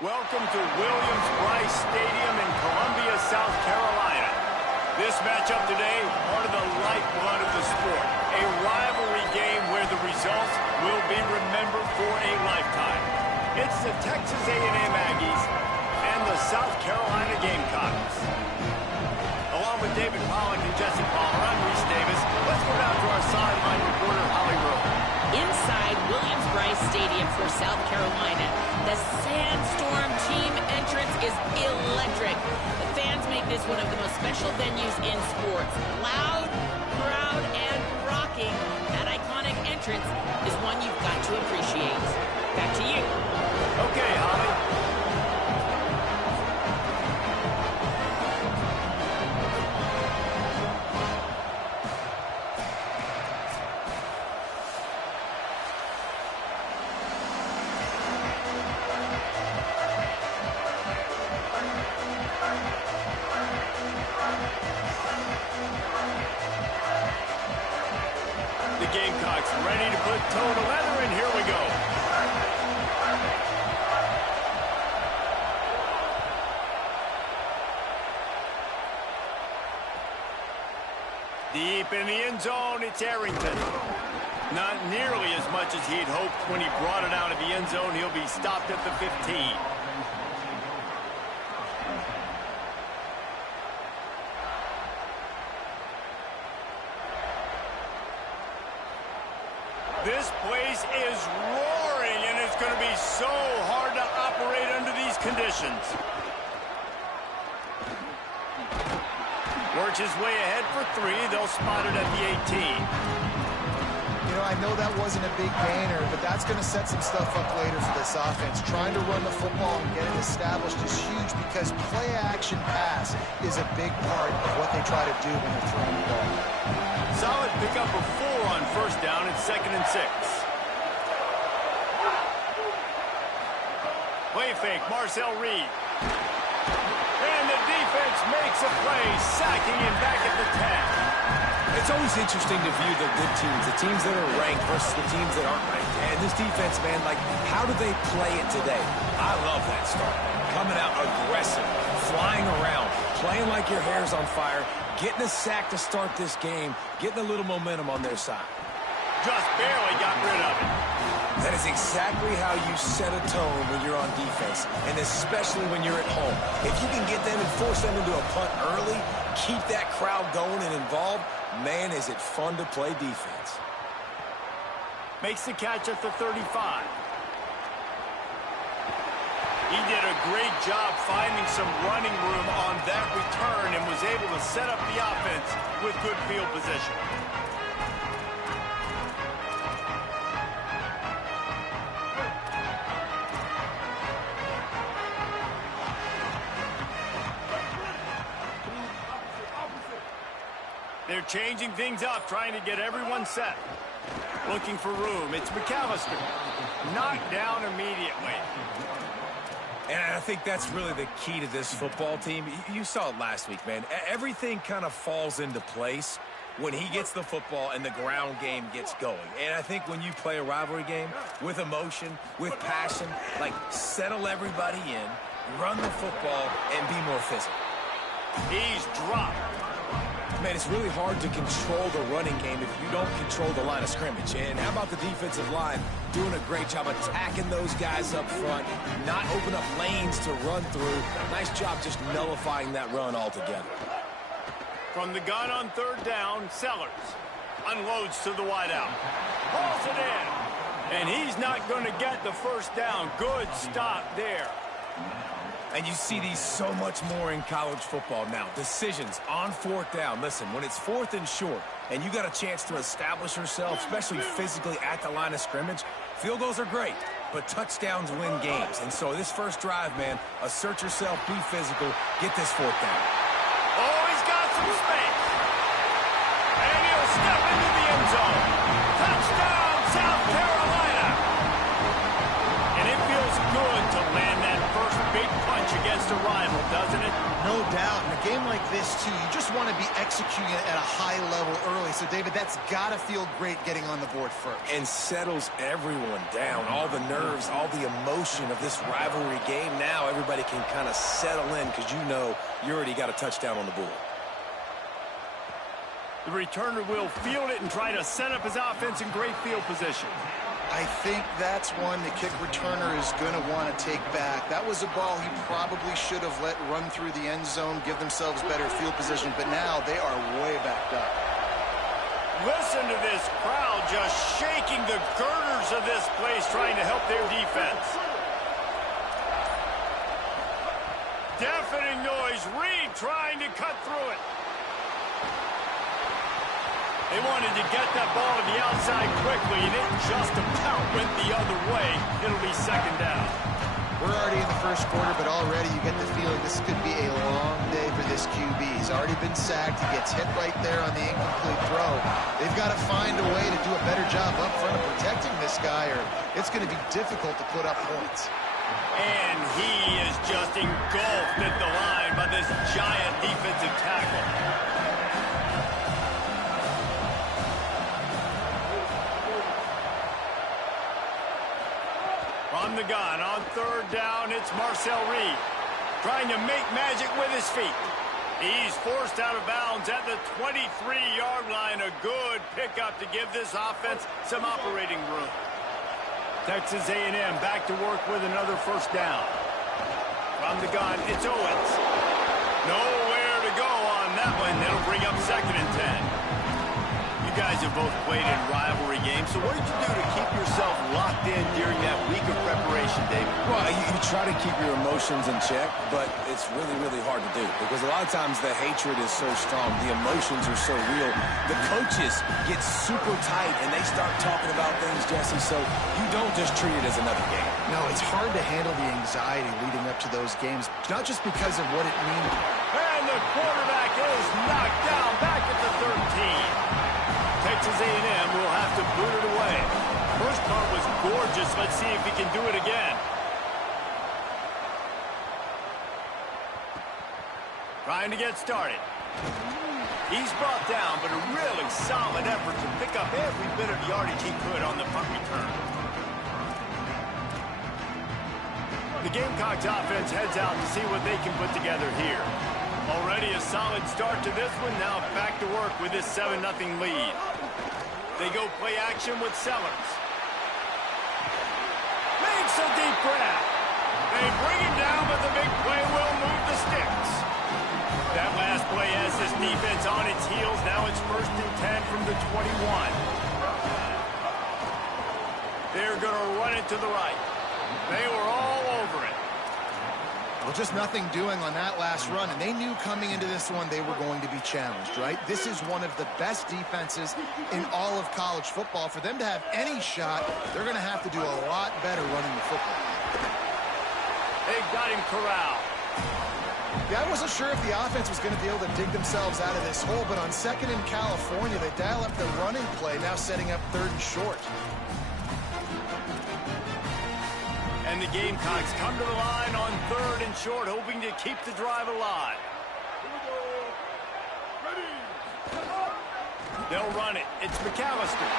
Welcome to Williams-Brice Stadium in Columbia, South Carolina. This matchup today, part of the lifeblood of the sport. A rivalry game where the results will be remembered for a lifetime. It's the Texas A&M Aggies and the South Carolina Gamecocks. Along with David Pollack and Jesse Pollard, I'm Reese Davis. Let's go down to our sideline reporter, Holly Rowe. Inside Williams-Brice Stadium for South Carolina, the Sandstorm team entrance is electric. The fans make this one of the most special venues in sports. Loud, proud, and rocking. That iconic entrance is one you've got to appreciate. Back to you. Okay, Holly. The Gamecocks ready to put toe to leather, and here we go. Deep in the end zone, it's Arrington. Not nearly as much as he'd hoped when he brought it out of the end zone. He'll be stopped at the 15. This place is roaring, and it's going to be so hard to operate under these conditions. Works his way ahead for three. They'll spot it at the 18. You know, I know that wasn't a big gainer, but that's going to set some stuff up later for this offense. Trying to run the football and get it established is huge because play-action pass is a big part of what they try to do when they're throwing the ball. Solid pickup of 4 on first down. It's 2nd and 6. Play fake, Marcel Reed. And the defense makes a play, sacking him back at the 10. It's always interesting to view the good teams, the teams that are ranked versus the teams that aren't ranked. And this defense, man, like, how do they play it today? I love that start. Coming out aggressive, flying around, playing like your hair's on fire, getting a sack to start this game, getting a little momentum on their side. Just barely got rid of it. That is exactly how you set a tone when you're on defense, and especially when you're at home. If you can get them and force them into a punt early, keep that crowd going and involved, man, is it fun to play defense. Makes the catch at the 35. He did a great job finding some running room on that return and was able to set up the offense with good field position. They're changing things up, trying to get everyone set. Looking for room. It's McAllister. Knocked down immediately. And I think that's really the key to this football team. You saw it last week, man. Everything kind of falls into place when he gets the football and the ground game gets going. And I think when you play a rivalry game with emotion, with passion, like settle everybody in, run the football, and be more physical. He's dropped. Man, it's really hard to control the running game if you don't control the line of scrimmage. And how about the defensive line doing a great job attacking those guys up front, not open up lanes to run through. Nice job just nullifying that run altogether. From the gun on 3rd down, Sellers unloads to the wideout. Hauls it in. And he's not going to get the first down. Good stop there. And you see these so much more in college football now. Decisions on 4th down. Listen, when it's 4th and short and you got a chance to establish yourself, especially physically at the line of scrimmage, field goals are great, but touchdowns win games. And so this first drive, man, assert yourself, be physical, get this 4th down. Oh, he's got some space. And he'll step into the end zone. Touchdown, South Carolina. And it feels good to land that first big punch against a rival, doesn't it? No doubt. In a game like this, too, you just want to be executing it at a high level early. So, David, that's got to feel great getting on the board first. And settles everyone down. All the nerves, all the emotion of this rivalry game. Now everybody can kind of settle in because you know you already got a touchdown on the board. The returner will field it and try to set up his offense in great field position. I think that's one the kick returner is going to want to take back. That was a ball he probably should have let run through the end zone, give themselves better field position, but now they are way backed up. Listen to this crowd just shaking the girders of this place, trying to help their defense. Deafening noise. Reed trying to cut through it. They wanted to get that ball to the outside quickly, and it just about went the other way. It'll be second down. We're already in the first quarter, but already you get the feeling this could be a long day for this QB. He's already been sacked. He gets hit right there on the incomplete throw. They've got to find a way to do a better job up front of protecting this guy, or it's going to be difficult to put up points. And he is just engulfed at the line by this giant defensive tackle. From the gun on third down, it's Marcel Reed trying to make magic with his feet. He's forced out of bounds at the 23-yard line. A good pickup to give this offense some operating room. Texas A&M back to work with another first down. From the gun, it's Owens. Nowhere to go on that one. That'll bring up second and 10. You guys have both played in rivalry games, so what did you do to keep yourself locked in during that week of preparation, David? Well, you try to keep your emotions in check, but it's really, really hard to do because a lot of times the hatred is so strong, the emotions are so real. The coaches get super tight, and they start talking about things, Jesse, so you don't just treat it as another game. No, it's hard to handle the anxiety leading up to those games, not just because of what it means. And the quarterback is knocked down back at the 13. Texas A&M will have to boot it away. First part was gorgeous. Let's see if he can do it again. Trying to get started. He's brought down, but a really solid effort to pick up every bit of yardage he could on the punt return. The Gamecocks offense heads out to see what they can put together here. Already a solid start to this one. Now back to work with this 7-0 lead. They go play action with Sellers. Makes a deep grab. They bring him down, but the big play will move the sticks. That last play has this defense on its heels. Now it's 1st and 10 from the 21. They're going to run it to the right. They were all over it. Well, just nothing doing on that last run, and they knew coming into this one they were going to be challenged, right? This is one of the best defenses in all of college football. For them to have any shot, they're going to have to do a lot better running the football. They got him corralled. Yeah, I wasn't sure if the offense was going to be able to dig themselves out of this hole, but on 2nd in California, they dial up the running play, now setting up 3rd and short. And the Gamecocks come to the line on 3rd and short, hoping to keep the drive alive. They'll run it. It's McAllister.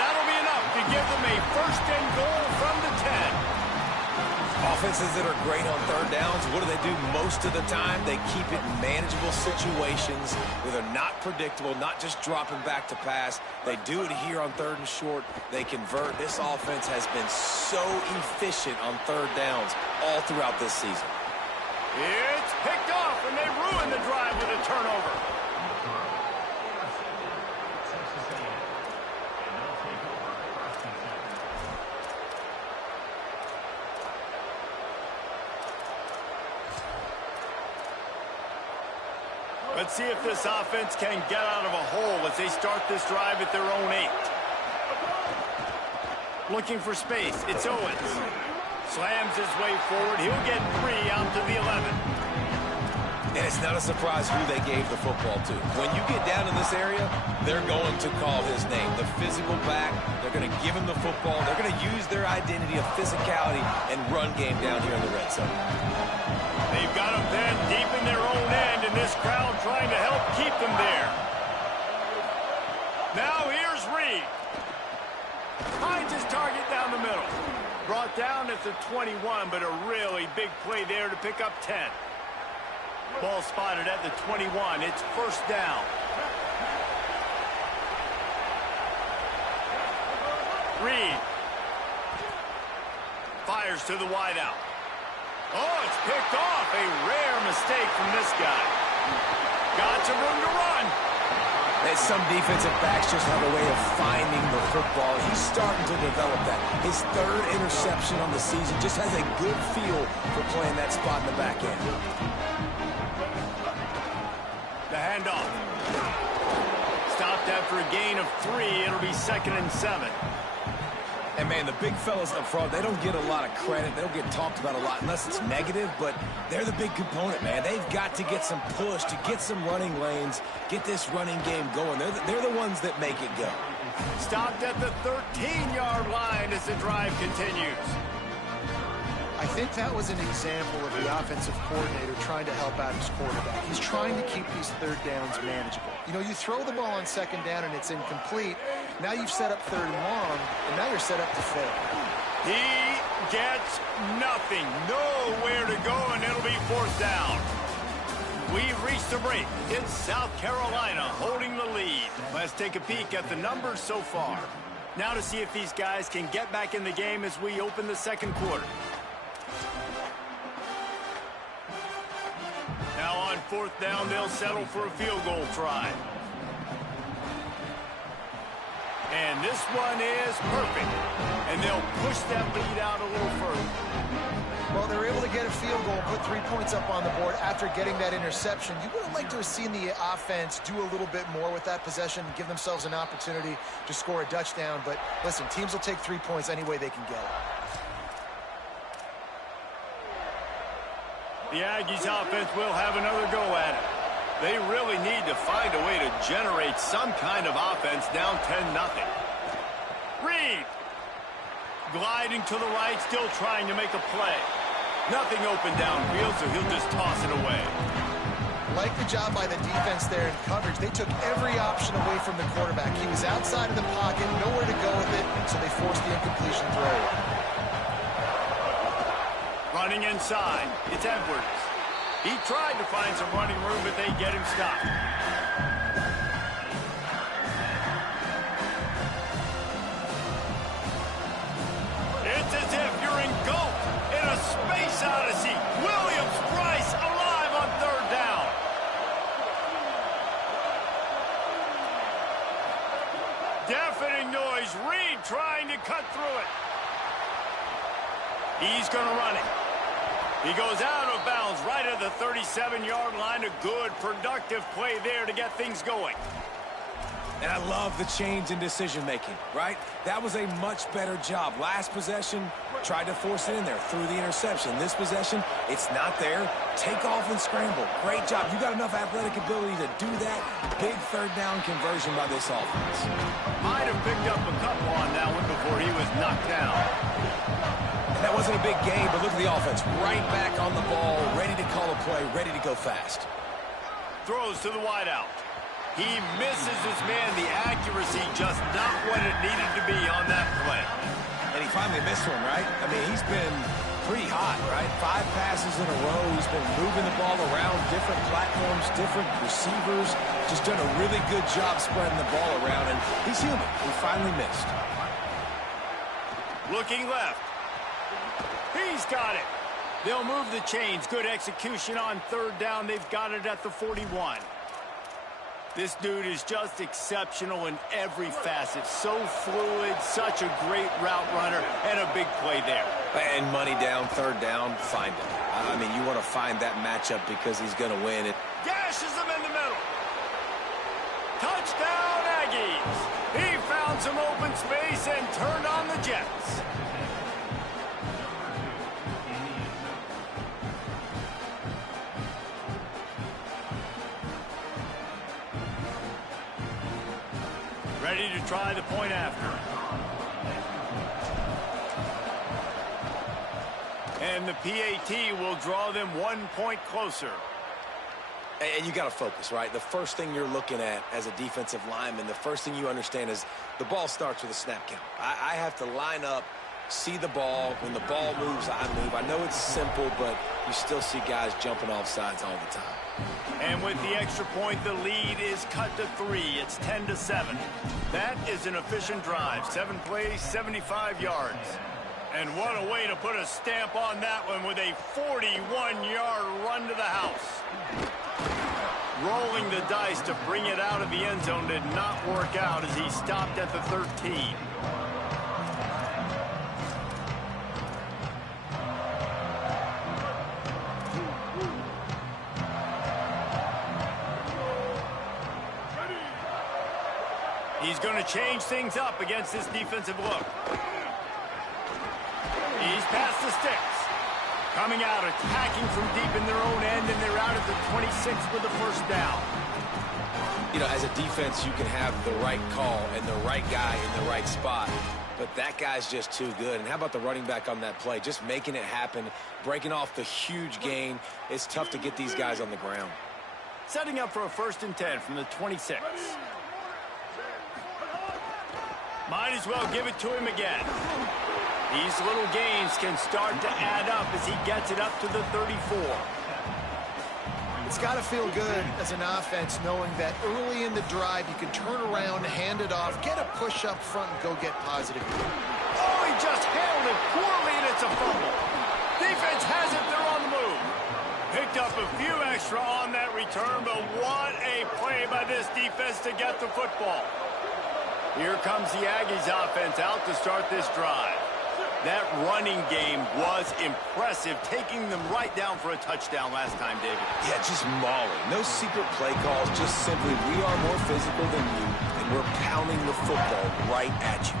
That'll be enough to give them a 1st and goal from the 10. Offenses that are great on 3rd downs, what do? Most of the time, they keep it in manageable situations where they're not predictable, not just dropping back to pass. They do it here on 3rd and short. They convert. This offense has been so efficient on 3rd downs all throughout this season. It's picked off, and they ruin the drive with a turnover. Let's see if this offense can get out of a hole as they start this drive at their own 8. Looking for space. It's Owens. Slams his way forward. He'll get 3 out to the 11. And it's not a surprise who they gave the football to. When you get down in this area, they're going to call his name. The physical back, they're going to give him the football. They're going to use their identity of physicality and run game down here in the red zone. They've got them then deep in their own end, and this crowd trying to help keep them there. Now here's Reed. Finds his target down the middle. Brought down at the 21, but a really big play there to pick up 10. Ball spotted at the 21. It's first down. Reed. Fires to the wideout. Oh, it's picked off. A rare mistake from this guy. Got some room to run. And some defensive backs just have a way of finding the football. He's starting to develop that. His third interception on the season just has a good feel for playing that spot in the back end. The handoff. Stopped after a gain of 3. It'll be 2nd and 7. And, man, the big fellas up front, they don't get a lot of credit. They don't get talked about a lot unless it's negative, but they're the big component, man. They've got to get some push, to get some running lanes, get this running game going. They're the ones that make it go. Stopped at the 13-yard line as the drive continues. I think that was an example of the offensive coordinator trying to help out his quarterback. He's trying to keep these third downs manageable. You know, you throw the ball on 2nd down and it's incomplete. Now you've set up 3rd and long, and now you're set up to fail. He gets nothing. Nowhere to go, and it'll be 4th down. We've reached the break. It's South Carolina holding the lead. Let's take a peek at the numbers so far. Now to see if these guys can get back in the game as we open the 2nd quarter. Now on 4th down, they'll settle for a field goal try. And this one is perfect. And they'll push that lead out a little further. Well, they were able to get a field goal and put 3 points up on the board after getting that interception. You would have liked to have seen the offense do a little bit more with that possession, give themselves an opportunity to score a touchdown. But listen, teams will take 3 points any way they can get it. The Aggies offense will have another go at it. They really need to find a way to generate some kind of offense down 10-0. Reed. Gliding to the right, still trying to make a play. Nothing open downfield, so he'll just toss it away. Like the job by the defense there in coverage. They took every option away from the quarterback. He was outside of the pocket, nowhere to go with it, so they forced the incompletion throw. Running inside, it's Edwards. He tried to find some running room, but they get him stopped. It's as if you're engulfed in a space odyssey. Williams-Brice alive on 3rd down. Deafening noise. Reed trying to cut through it. He's going to run it. He goes out of bounds right at the 37-yard line. A good, productive play there to get things going. And I love the change in decision-making, right? That was a much better job. Last possession, tried to force it in there, threw the interception. This possession, it's not there. Take off and scramble. Great job. You got enough athletic ability to do that. Big 3rd down conversion by this offense. Might have picked up a couple on that one before he was knocked down. And that wasn't a big gain, but look at the offense. Right back on the ball, ready to call a play, ready to go fast. Throws to the wideout. He misses his man. The accuracy just not what it needed to be on that play. And he finally missed one, right? I mean, he's been pretty hot, right? 5 passes in a row. He's been moving the ball around different platforms, different receivers. Just done a really good job spreading the ball around, and he's human. He finally missed. Looking left. He's got it. They'll move the chains. Good execution on 3rd down. They've got it at the 41. This dude is just exceptional in every facet. So fluid, such a great route runner, and a big play there. And money down, 3rd down, find him. I mean, you want to find that matchup because he's going to win it. Gashes him in the middle. Touchdown, Aggies. He found some open space and turned on the Jets. Ready to try the point after. And the PAT will draw them 1 point closer. And you got to focus, right? The first thing you're looking at as a defensive lineman, the first thing you understand is the ball starts with a snap count. I have to line up, see the ball. When the ball moves, I move. I know it's simple, but you still see guys jumping off sides all the time. And with the extra point, the lead is cut to 3. It's 10-7. That is an efficient drive. 7 plays, 75 yards. And what a way to put a stamp on that one with a 41-yard run to the house. Rolling the dice to bring it out of the end zone did not work out as he stopped at the 13. He's going to change things up against this defensive look. He's past the sticks. Coming out, attacking from deep in their own end, and they're out at the 26 with the first down. You know, as a defense, you can have the right call and the right guy in the right spot, but that guy's just too good. And how about the running back on that play? Just making it happen, breaking off the huge gain. It's tough to get these guys on the ground. Setting up for a 1st and 10 from the 26. Might as well give it to him again. These little gains can start to add up as he gets it up to the 34. It's got to feel good as an offense knowing that early in the drive you can turn around, hand it off, get a push up front, and go get positive. Oh, he just handled it poorly, and it's a fumble. Defense has it. They're on the move. Picked up a few extra on that return, but what a play by this defense to get the football. Here comes the Aggies offense out to start this drive. That running game was impressive, taking them right down for a touchdown last time, David. Yeah, just mauling. No secret play calls, just simply we are more physical than you, and we're pounding the football right at you.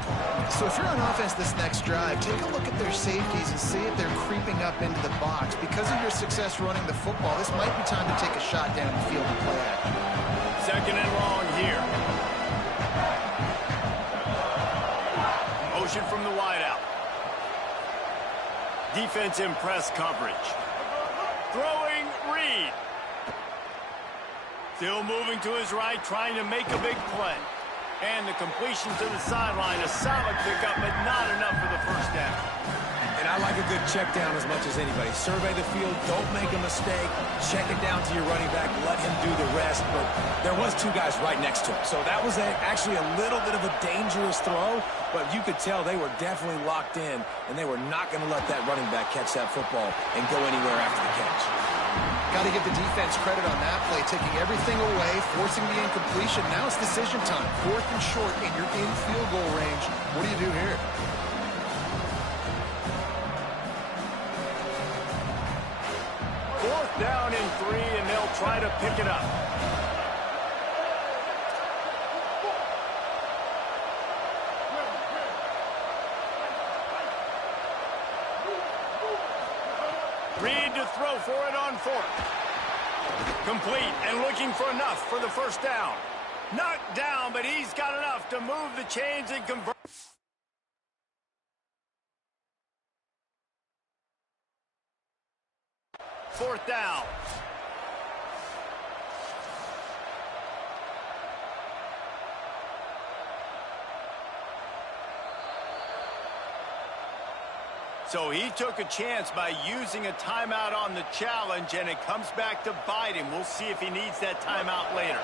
So if you're on offense this next drive, take a look at their safeties and see if they're creeping up into the box. Because of your success running the football, this might be time to take a shot down the field and play action. 2nd and long here. Motion from the wideout. Defense in press coverage. Throwing Reed. Still moving to his right, trying to make a big play. And the completion to the sideline, a solid pickup, but not enough for the 1st down. And I like a good check down as much as anybody. Survey the field, don't make a mistake, check it down to your running back, let him do the rest. But there was 2 guys right next to him. So that was actually a little bit of a dangerous throw, but you could tell they were definitely locked in, and they were not going to let that running back catch that football and go anywhere after the catch. Got to give the defense credit on that play, taking everything away, forcing the incompletion. Now it's decision time. 4th and short, and you're in field goal range. What do you do here? Down in 3, and they'll try to pick it up. Reed to throw for it on 4th. Complete and looking for enough for the 1st down. Knocked down, but he's got enough to move the chains and convert. 4th down. So he took a chance by using a timeout on the challenge, and it comes back to bite him. We'll see if he needs that timeout later.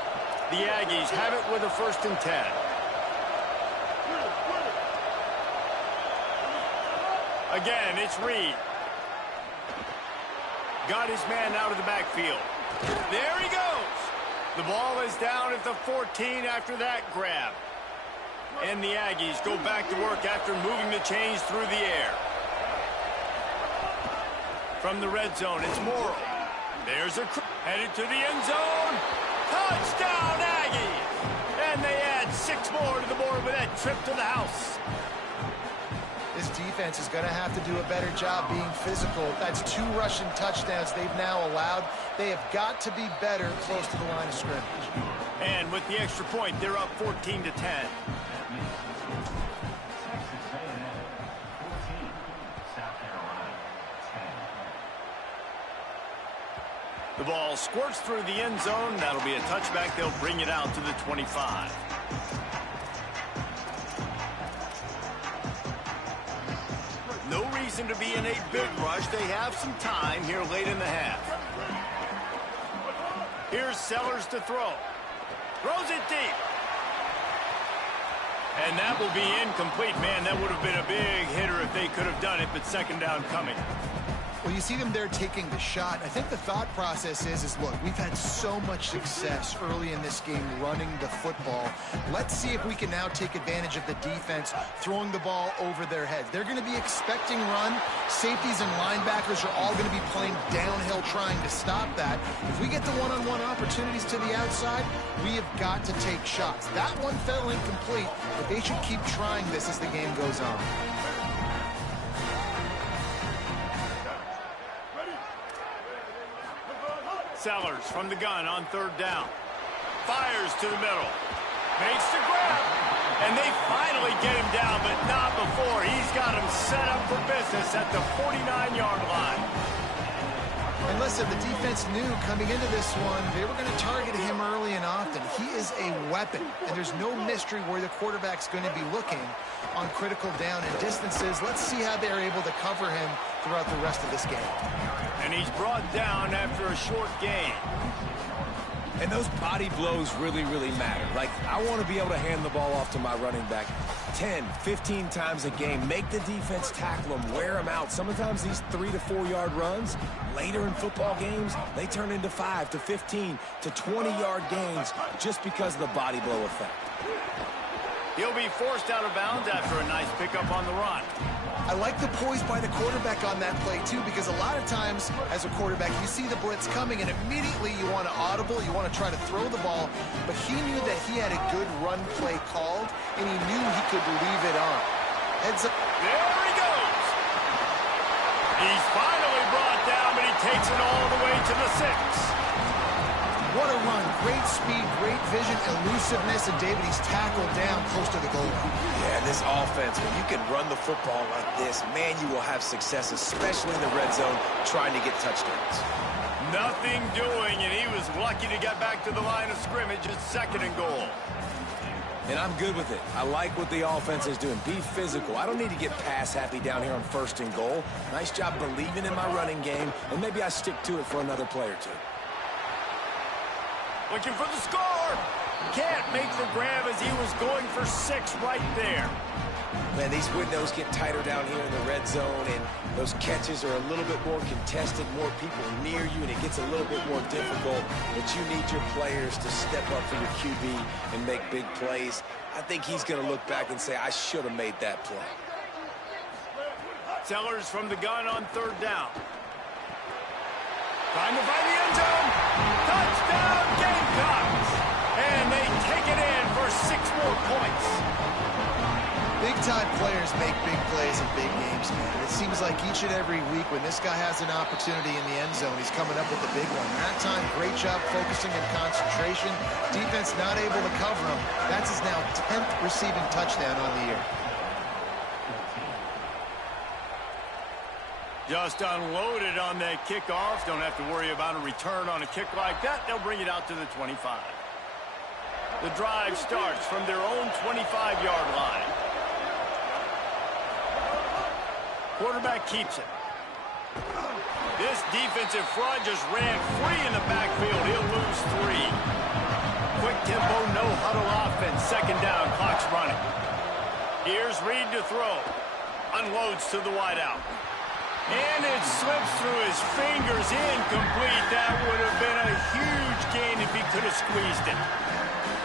The Aggies have it with a 1st and 10. Again, it's Reed. Got his man out of the backfield. There he goes. The ball is down at the 14 after that grab. And the Aggies go back to work after moving the chains through the air. From the red zone, it's Morrow. There's a headed to the end zone. Touchdown, Aggies! And they add 6 more to the board with that trip to the house. This defense is going to have to do a better job being physical. That's 2 rushing touchdowns they've now allowed. They have got to be better close to the line of scrimmage. And with the extra point, they're up 14-10. The ball squirts through the end zone. That'll be a touchback. They'll bring it out to the 25. No reason to be in a big rush. They have some time here late in the half. Here's Sellers to throw. Throws it deep. And that will be incomplete. Man, that would have been a big hitter if they could have done it, but second down coming. Well, you see them there taking the shot. I think the thought process is look, we've had so much success early in this game running the football. Let's see if we can now take advantage of the defense throwing the ball over their heads. They're going to be expecting run. Safeties and linebackers are all going to be playing downhill trying to stop that. If we get the one-on-one opportunities to the outside, we have got to take shots. That one fell incomplete, but they should keep trying this as the game goes on. Sellers from the gun on third down. Fires to the middle. Makes the grab. And they finally get him down, but not before. He's got him set up for business at the 49-yard line. And listen, the defense knew coming into this one, they were going to target him early and often. He is a weapon, and there's no mystery where the quarterback's going to be looking on critical down and distances. Let's see how they're able to cover him throughout the rest of this game. And he's brought down after a short gain. And those body blows really, really matter. Like, I want to be able to hand the ball off to my running back 10, 15 times a game. Make the defense tackle them, wear them out. Sometimes these 3 to 4 yard runs, later in football games, they turn into 5 to 15 to 20-yard gains just because of the body blow effect. He'll be forced out of bounds after a nice pickup on the run. I like the poise by the quarterback on that play, too, because a lot of times, as a quarterback, you see the blitz coming, and immediately you want to audible, you want to try to throw the ball, but he knew that he had a good run play called, and he knew he could leave it on. Heads up. There he goes. He's finally brought down, but he takes it all the way to the 6. What a run. Great speed, great vision, elusiveness, and David, he's tackled down close to the goal line. Yeah, this offense, when you can run the football like this, man, you will have success, especially in the red zone, trying to get touchdowns. Nothing doing, and he was lucky to get back to the line of scrimmage at 2nd and goal. And I'm good with it. I like what the offense is doing. Be physical. I don't need to get pass happy down here on 1st and goal. Nice job believing in my running game, and maybe I stick to it for another play or two. Looking for the score. Can't make the grab as he was going for 6 right there. Man, these windows get tighter down here in the red zone, and those catches are a little bit more contested, more people near you, and it gets a little bit more difficult. But you need your players to step up for your QB and make big plays. I think he's going to look back and say, I should have made that play. Sellers from the gun on 3rd down. Trying to find the end zone. Touchdown, Gamecocks. And they take it in for 6 more points. Big-time players make big plays in big games, man. It seems like each and every week when this guy has an opportunity in the end zone, he's coming up with a big one. That time, great job focusing and concentration. Defense not able to cover him. That's his now 10th receiving touchdown on the year. Just unloaded on that kickoff. Don't have to worry about a return on a kick like that. They'll bring it out to the 25. The drive starts from their own 25-yard line. Quarterback keeps it. This defensive front just ran free in the backfield. He'll lose 3. Quick tempo, no huddle offense. 2nd down, clock's running. Here's Reed to throw. Unloads to the wideout. And it slips through his fingers, incomplete. That would have been a huge gain if he could have squeezed it.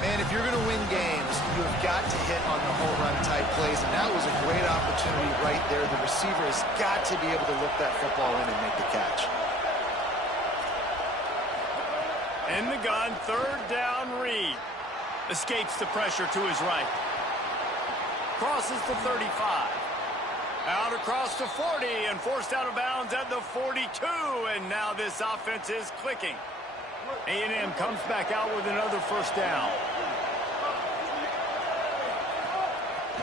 Man, if you're going to win games, you have got to hit on the home run type plays, and that was a great opportunity right there. The receiver has got to be able to look that football in and make the catch. In the gun, 3rd down, Reed. Escapes the pressure to his right. Crosses the 35. Out across the 40 and forced out of bounds at the 42. And now this offense is clicking. A&M comes back out with another 1st down.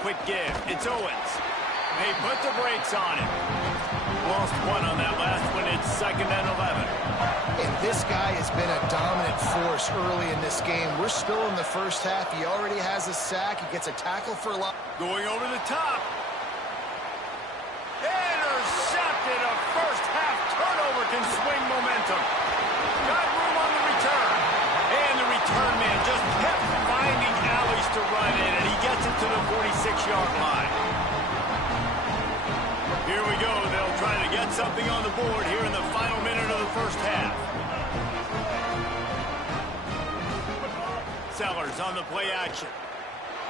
Quick give. It's Owens. They put the brakes on it. Lost 1 on that last one. It's 2nd and 11. and this guy has been a dominant force early in this game. We're still in the first half. He already has a sack. He gets a tackle for a lot. Going over the top. Intercepted. A first half turnover can swing momentum. Got room on the return. And the return man just kept finding alleys to run in, and he gets it to the 46-yard line. Here we go. They'll try to get something on the board here in the final minute of the first half. Sellers on the play action.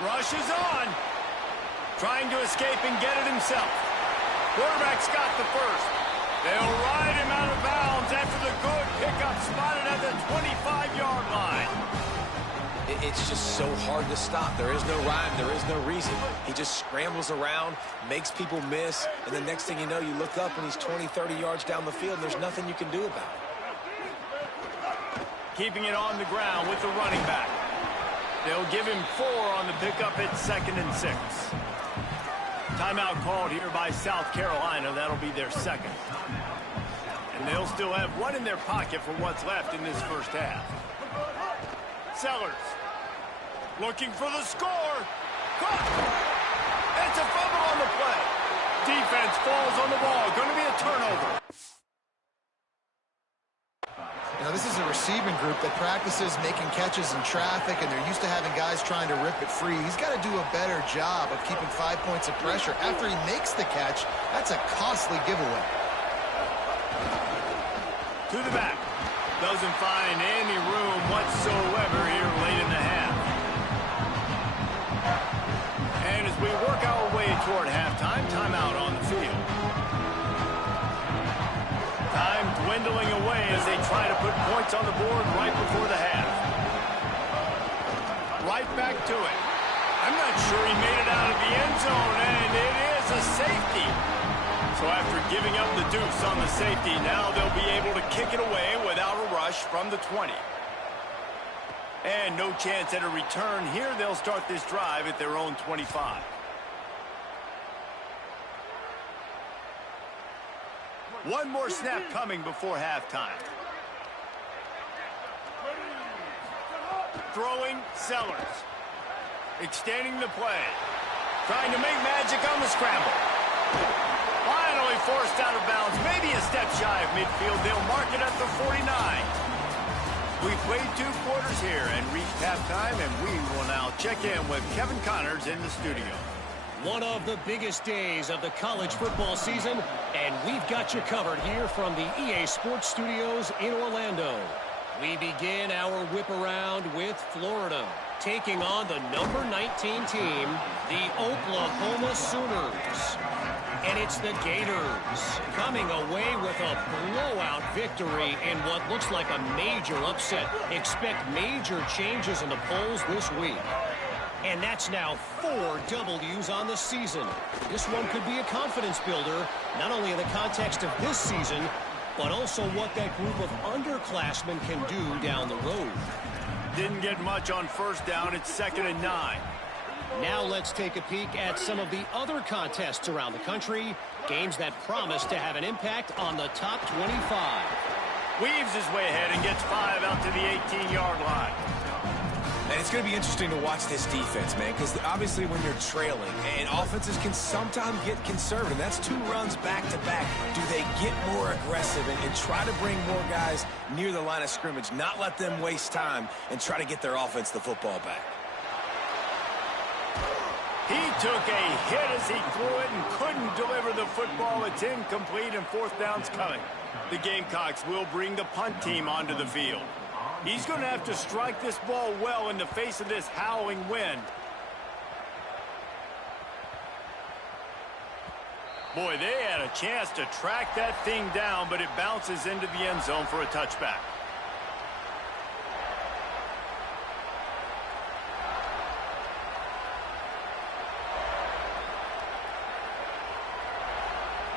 Rush is on. Trying to escape and get it himself. Quarterback's got the first. They'll ride him out of bounds after the good pickup spotted at the 25-yard line. It's just so hard to stop. There is no rhyme. There is no reason. He just scrambles around, makes people miss, and the next thing you know, you look up and he's 20, 30 yards down the field, and there's nothing you can do about it. Keeping it on the ground with the running back. They'll give him 4 on the pickup at 2nd and 6. Timeout called here by South Carolina. That'll be their second. And they'll still have one in their pocket for what's left in this first half. Sellers looking for the score. Caught. It's a fumble on the play. Defense falls on the ball. Going to be a turnover. You know, this is a receiving group that practices making catches in traffic, and they're used to having guys trying to rip it free. He's got to do a better job of keeping 5 points of pressure. After he makes the catch, that's a costly giveaway. To the back. Doesn't find any room whatsoever here late in the half. And as we work our way toward halftime, timeout on the field. Time dwindling away as they try to put points on the board right before the half. Right back to it. I'm not sure he made it out of the end zone, and it is a safety. So after giving up the deuce on the safety, now they'll be able to kick it away without a rush from the 20. And no chance at a return here. They'll start this drive at their own 25. One more snap coming before halftime. Throwing Sellers. Extending the play. Trying to make magic on the scramble. Finally forced out of bounds. Maybe a step shy of midfield. They'll mark it at the 49. We've played 2 quarters here and reached halftime, and we will now check in with Kevin Connors in the studio. One of the biggest days of the college football season, and we've got you covered here from the EA Sports Studios in Orlando. We begin our whip around with Florida, taking on the number 19 team, the Oklahoma Sooners. And it's the Gators coming away with a blowout victory in what looks like a major upset. Expect major changes in the polls this week. And that's now 4 W's on the season. This one could be a confidence builder, not only in the context of this season, but also what that group of underclassmen can do down the road. Didn't get much on first down. It's 2nd and 9. Now let's take a peek at some of the other contests around the country, games that promise to have an impact on the top 25. Weaves his way ahead and gets 5 out to the 18-yard line. And it's going to be interesting to watch this defense, man, because obviously when you're trailing, and offenses can sometimes get conservative. That's 2 runs back-to-back. Do they get more aggressive and try to bring more guys near the line of scrimmage, not let them waste time, and try to get their offense the football back? He took a hit as he threw it and couldn't deliver the football. It's incomplete and 4th down's coming. The Gamecocks will bring the punt team onto the field. He's going to have to strike this ball well in the face of this howling wind. Boy, they had a chance to track that thing down, but it bounces into the end zone for a touchback.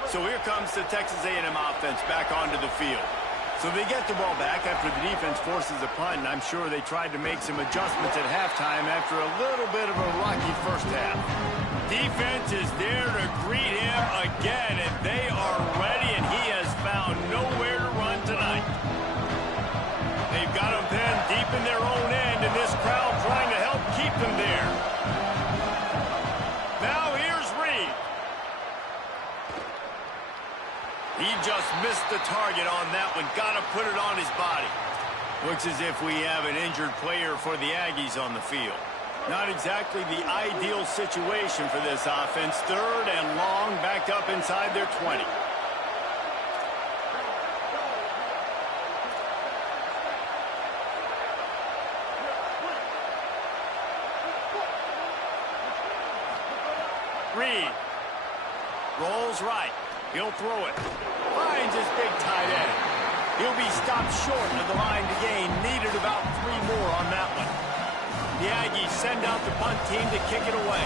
So here comes the Texas A&M offense back onto the field. So they get the ball back after the defense forces a punt, and I'm sure they tried to make some adjustments at halftime after a little bit of a rocky first half. Defense is there to greet him again, and they are ready, and he has found nowhere to run tonight. the target on that one. Got to put it on his body. Looks as if we have an injured player for the Aggies on the field. Not exactly the ideal situation for this offense. 3rd and long, backed up inside their 20. Reed rolls right. He'll throw it. Finds his big tight end. He'll be stopped short of the line to gain. Needed about 3 more on that one. The Aggies send out the punt team to kick it away.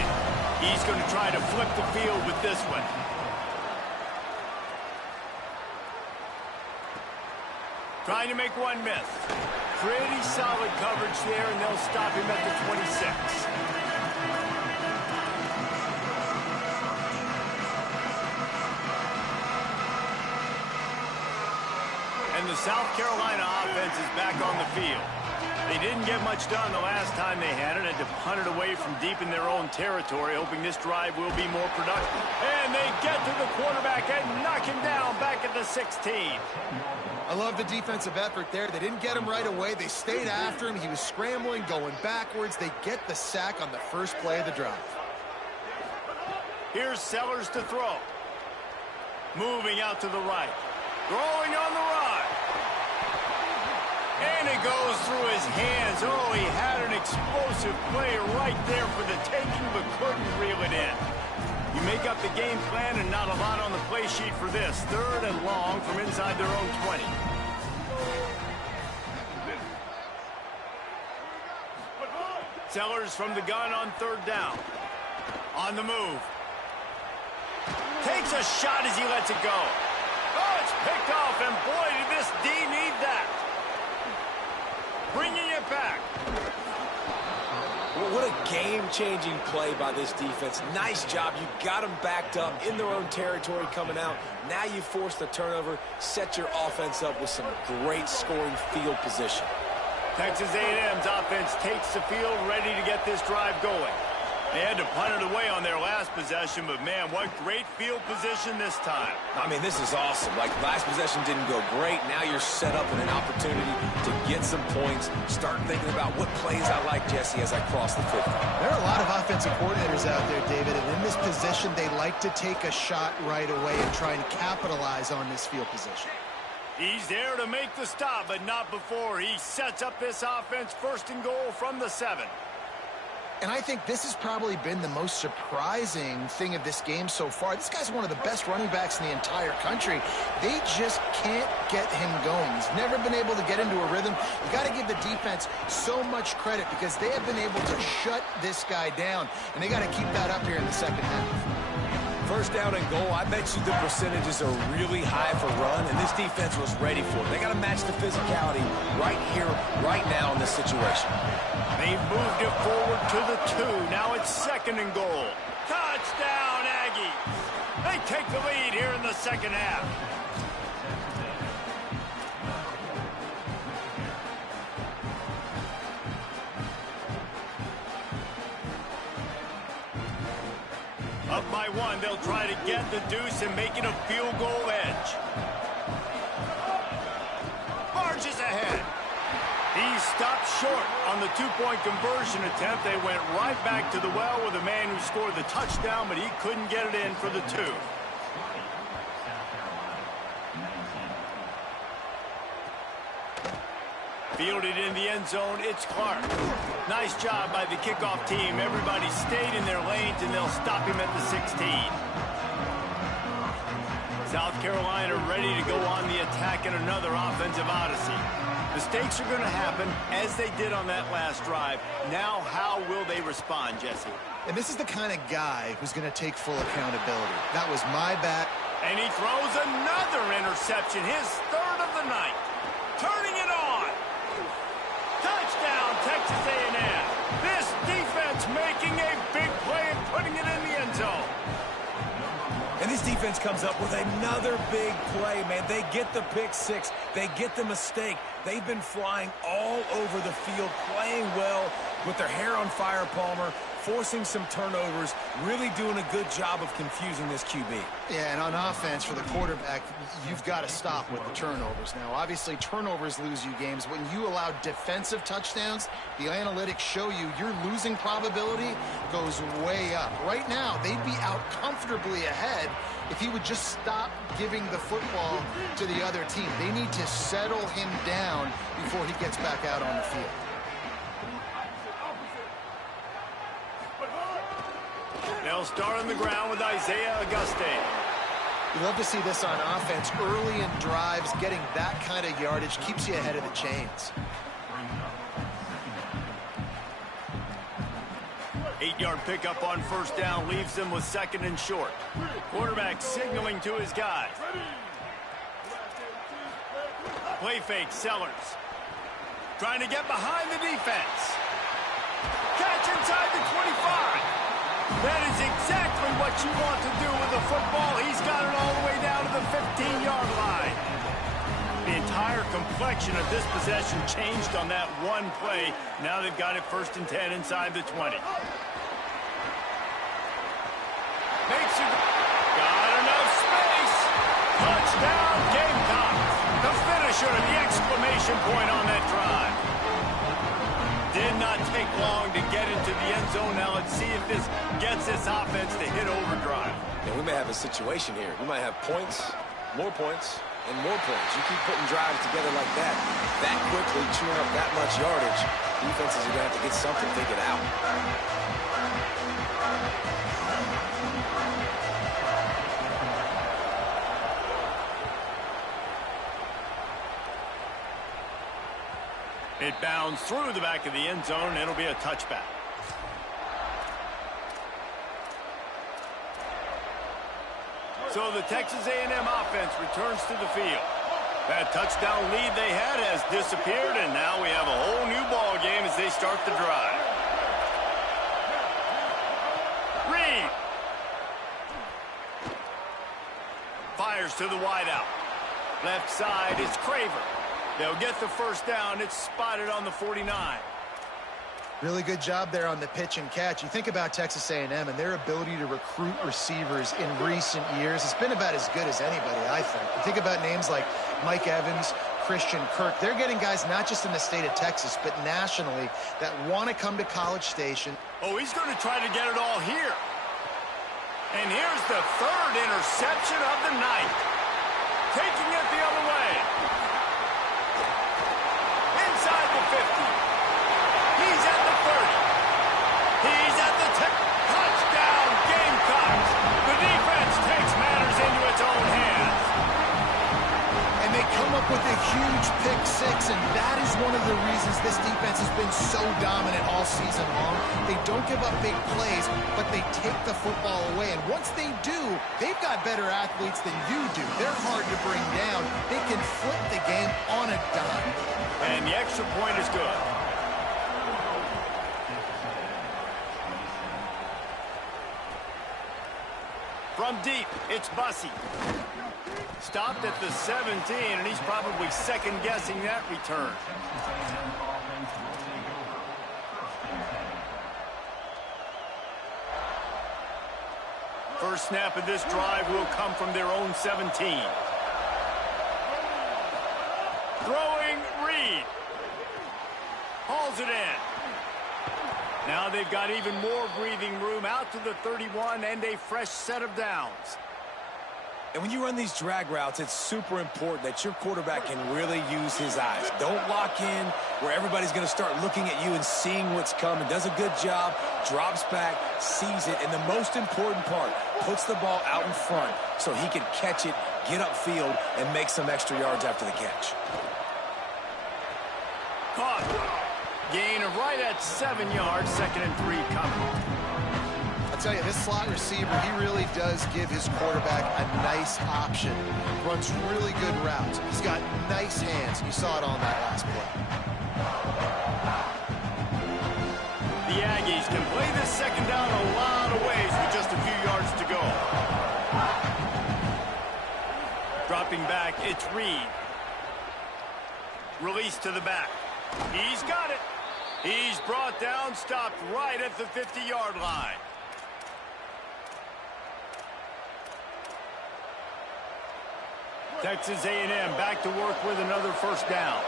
He's going to try to flip the field with this one. Trying to make one miss. Pretty solid coverage there, and they'll stop him at the 26. And the South Carolina offense is back on the field. They didn't get much done the last time they had it. Had to punt it away from deep in their own territory, hoping this drive will be more productive. And they get to the quarterback and knock him down back at the 16. I love the defensive effort there. They didn't get him right away. They stayed after him. He was scrambling, going backwards. They get the sack on the first play of the drive. Here's Sellers to throw. Moving out to the right. Throwing on the run. And it goes through his hands. Oh, he had an explosive play right there for the taking, but couldn't reel it in. You make up the game plan and not a lot on the play sheet for this. 3rd and long from inside their own 20. Sellers from the gun on 3rd down. On the move. Takes a shot as he lets it go. Oh, it's picked off, and boy, did this D need that. Bringing it back. Well, what a game-changing play by this defense. Nice job. You got them backed up in their own territory coming out. Now you force the turnover, set your offense up with some great scoring field position. Texas A&M's offense takes the field, ready to get this drive going. They had to punt it away on their last possession, but man, what great field position this time. I mean, this is awesome. Like, last possession didn't go great. Now you're set up with an opportunity to get some points. Start thinking about what plays I like, Jesse, as I cross the 50. There are a lot of offensive coordinators out there, David, and in this position, they like to take a shot right away and try and capitalize on this field position. He's there to make the stop, but not before. He sets up this offense 1st and goal from the 7. And I think this has probably been the most surprising thing of this game so far. This guy's one of the best running backs in the entire country. They just can't get him going. He's never been able to get into a rhythm. You got to give the defense so much credit because they have been able to shut this guy down, and they got to keep that up here in the second half. 1st down and goal, I bet you the percentages are really high for run, and this defense was ready for it. They got to match the physicality right here, right now in this situation. They moved it forward to the 2. Now it's 2nd and goal. Touchdown, Aggies. They take the lead here in the second half. Up by 1, they'll try to get the deuce and make it a field goal edge. Marches ahead. He's stopped short on the 2-point conversion attempt. They went right back to the well with the man who scored the touchdown, but he couldn't get it in for the 2. Fielded in the end zone, it's Clark. Nice job by the kickoff team. Everybody stayed in their lanes, and they'll stop him at the 16. South Carolina ready to go on the attack in another offensive odyssey. Mistakes are going to happen, as they did on that last drive. Now, how will they respond, Jesse? And this is the kind of guy who's going to take full accountability. That was my bad. And he throws another interception, his 3rd of the night. Turning it on. Touchdown, Texas A&M. This defense making a big play and putting it in the end zone. And this defense comes up with another big play, man. They get the pick 6. They get the mistake. They've been flying all over the field, playing well with their hair on fire, Palmer. forcing some turnovers, really doing a good job of confusing this QB. Yeah, and on offense for the quarterback, you've got to stop with the turnovers. Now, obviously, turnovers lose you games. When you allow defensive touchdowns, the analytics show you your losing probability goes way up. Right now, they'd be out comfortably ahead if he would just stop giving the football to the other team. They need to settle him down before he gets back out on the field. They'll start on the ground with Isaiah Auguste. You love to see this on offense. Early in drives, getting that kind of yardage keeps you ahead of the chains. 8-yard pickup on first down leaves them with second and short. Quarterback signaling to his guys. Play fake, Sellers. Trying to get behind the defense. Catch inside the 25. That is exactly what you want to do with the football. He's got it all the way down to the 15-yard line. The entire complexion of this possession changed on that one play. Now they've got it 1st and 10 inside the 20. Makes it. Got enough space. Touchdown, Gamecocks. The finisher, the exclamation point on that drive. Did not take long to get into the end zone. Now let's see if this gets this offense to hit overdrive. And we may have a situation here. We might have points, more points, and more points. You keep putting drives together like that quickly, chewing up that much yardage, defenses are going to have to get something figured out. It bounds through the back of the end zone, and it'll be a touchback. So the Texas A&M offense returns to the field. That touchdown lead they had has disappeared, and now we have a whole new ball game as they start the drive. Reed. Fires to the wideout. Left side is Craver. They'll get the first down. It's spotted on the 49. Really good job there on the pitch and catch. You think about Texas A&M and their ability to recruit receivers in recent years. It's been about as good as anybody, I think. You think about names like Mike Evans, Christian Kirk. They're getting guys not just in the state of Texas, but nationally that want to come to College Station. Oh, he's going to try to get it all here. And here's the third interception of the night. Taking it the other way. Inside the 50. He's at the 30. He's at the 10. Touchdown, Gamecocks. The defense takes matters into its own hands. And they come up with a huge pick six, and that is one of the reasons this defense has been so dominant all season long. They don't give up big plays, but they take the football away. And once they do, they've got better athletes than you do. They're hard to bring down. They can flip the game on a dime. And the extra point is good. From deep, it's Bussey. Stopped at the 17, and he's probably second-guessing that return. First snap of this drive will come from their own 17. Throwing Reed. Hauls it in. Now they've got even more breathing room out to the 31 and a fresh set of downs. And when you run these drag routes, it's super important that your quarterback can really use his eyes. Don't lock in where everybody's going to start looking at you and seeing what's coming. Does a good job, drops back, sees it, and the most important part, puts the ball out in front so he can catch it, get upfield, and make some extra yards after the catch. Caught. Gain of right at 7 yards, 2nd and 3 coming. I'll tell you, this slot receiver, he really does give his quarterback a nice option. Runs really good routes. He's got nice hands. You saw it on that last play. The Aggies can play this second down a lot of ways with just a few yards to go. Dropping back, it's Reed. Release to the back. He's got it. He's brought down, stopped right at the 50-yard line. Texas A&M back to work with another first down.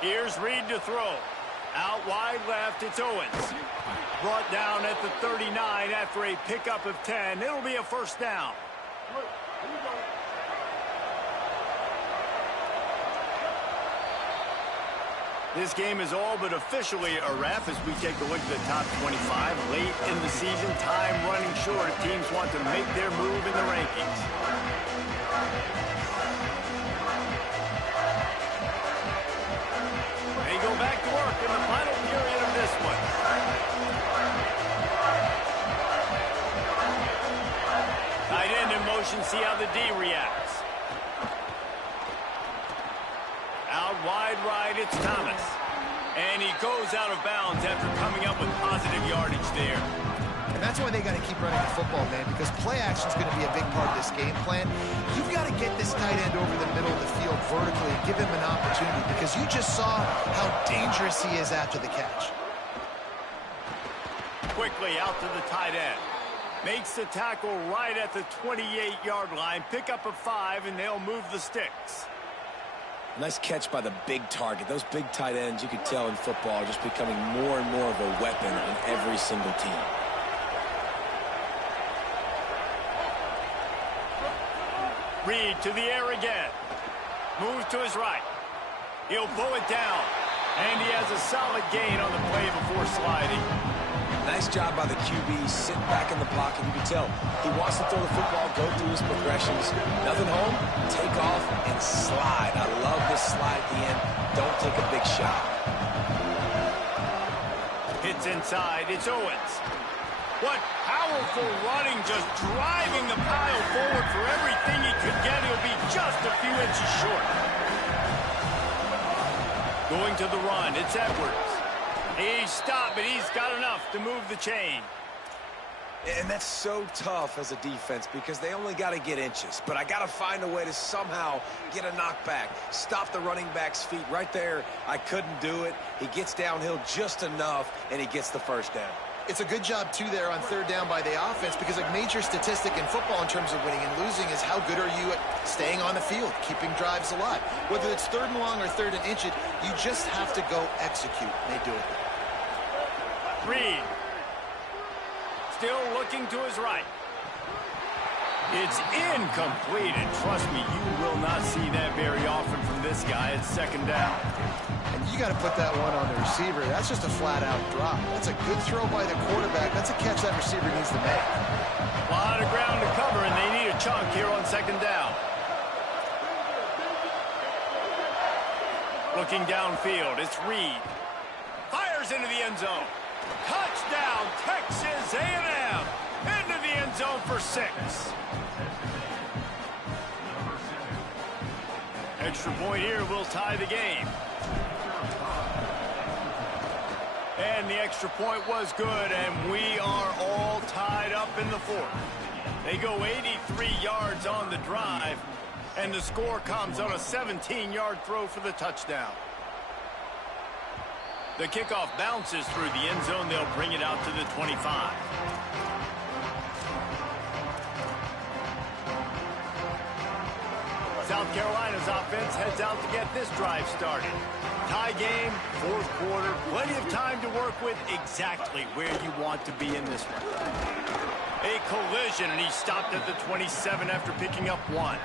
Here's Reed to throw. Out wide left, it's Owens. Brought down at the 39 after a pickup of 10. It'll be a first down. This game is all but officially a wrap as we take a look at the top 25. Late in the season, time running short. Teams want to make their move in the rankings. They go back to work in the final period of this one. Tight end in motion, see how the D reacts. Out wide right, it's Thomas. And he goes out of bounds after coming up with positive yardage there. And that's why they got to keep running the football, man, because play action is going to be a big part of this game plan. You've got to get this tight end over the middle of the field vertically and give him an opportunity, because you just saw how dangerous he is after the catch. Quickly out to the tight end. Makes the tackle right at the 28-yard line. Pick up a 5, and they'll move the sticks. Nice catch by the big target. Those big tight ends, you can tell in football, are just becoming more and more of a weapon on every single team. Reed to the air again. Moves to his right. He'll pull it down. And he has a solid gain on the play before sliding. Nice job by the QB, sitting back in the pocket. You can tell he wants to throw the football, go through his progressions. Nothing home, take off, and slide. I love this slide at the end. Don't take a big shot. Hits inside. It's Owens. What powerful running, just driving the pile forward for everything he could get. He'll be just a few inches short. Going to the run, it's Edwards. He's stopped, but he's got enough to move the chain. And that's so tough as a defense because they only got to get inches. But I got to find a way to somehow get a knockback. Stop the running back's feet right there. I couldn't do it. He gets downhill just enough, and he gets the first down. It's a good job, too, there on third down by the offense, because a major statistic in football in terms of winning and losing is how good are you at staying on the field, keeping drives alive. Whether it's third and long or third and inch, you just have to go execute. And they do it. Reed. Still looking to his right. It's incomplete, and trust me, you will not see that very often from this guy. It's second down. And you got to put that one on the receiver. That's just a flat-out drop. That's a good throw by the quarterback. That's a catch that receiver needs to make. A lot of ground to cover, and they need a chunk here on second down. Looking downfield, it's Reed. Fires into the end zone. Touchdown, Texas A&M. Into the end zone for 6. Extra point here will tie the game. And the extra point was good, and we are all tied up in the fourth. They go 83 yards on the drive, and the score comes on a 17-yard throw for the touchdown. The kickoff bounces through the end zone. They'll bring it out to the 25. South Carolina's offense heads out to get this drive started. Tie game, fourth quarter, plenty of time to work with, exactly where you want to be in this one. A collision, and he stopped at the 27 after picking up 1.